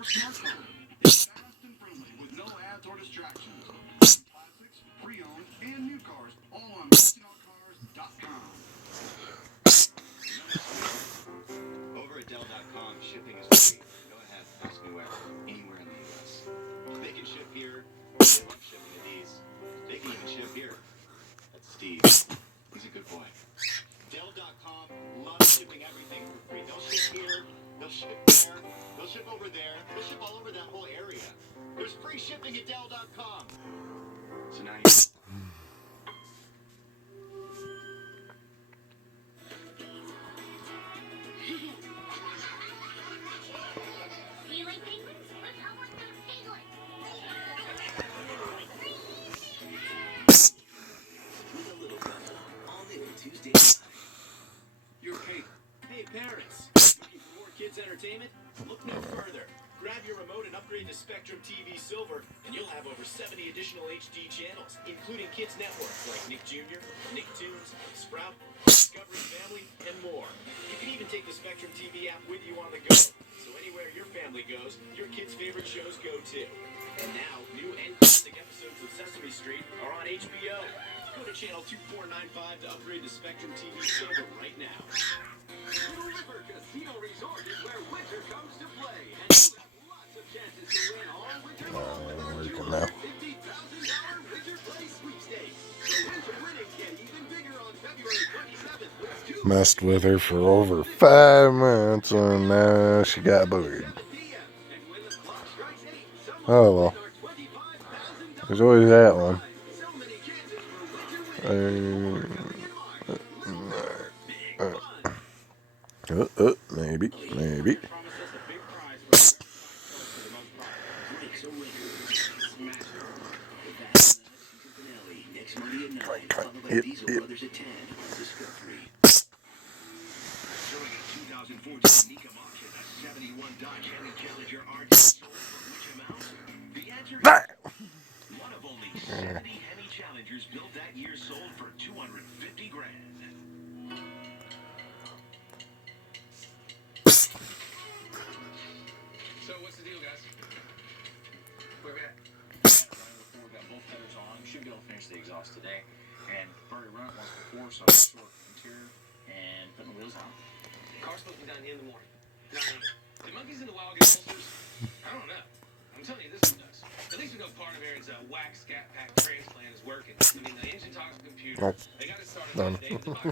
or smartphone. It's fast and friendly with no ads or distractions. Classics, pre-owned, and new cars, all on BustedOutCars.com. Over at Dell.com, shipping is free. Go ahead, ask me where. Anywhere in the U.S. They can ship here. They love shipping to these. They can even ship here. That's Steve. He's a good boy. Dell.com loves shipping everything for free. They'll ship here. They'll ship there. They'll ship over there. They'll ship all over that whole area. There's free shipping at Dell.com. So now you... Hey parents, looking for more kids entertainment? Look no further. Grab your remote and upgrade to Spectrum TV Silver, and you'll have over 70 additional HD channels, including kids networks like Nick Jr., Nicktoons, Sprout, Discovery Family, and more. You can even take the Spectrum TV app with you on the go, so anywhere your family goes, your kids' favorite shows go too. And now, new and classic episodes of Sesame Street are on HBO. Go to channel 2495 to upgrade to Spectrum TV Silver right now. Little River Casino Resort is where winter comes to play, and you have lots of chances to win all winter long with our $250,000 Winter Play Sweepstakes. So winter winnings get even bigger on February 27th with two Messed with her for over 5 months, and now she got booted. Oh well. There's always that one. Maybe. One of only 70 Hemi Challengers built that year sold for $250,000. So what's the deal, guys? Where we at? We got both headers on. Should be able to finish the exhaust today. And already run it once before, so I'm short interior and putting the wheels on. Car's supposed to be done in the morning. Now, the monkeys in the wild get ulcers? I don't know. I'm telling you, this one does. At least we know part of Aaron's wax scat pack transplant is working. I mean, the engine talks to the computer. They got it started the other day, but the doctor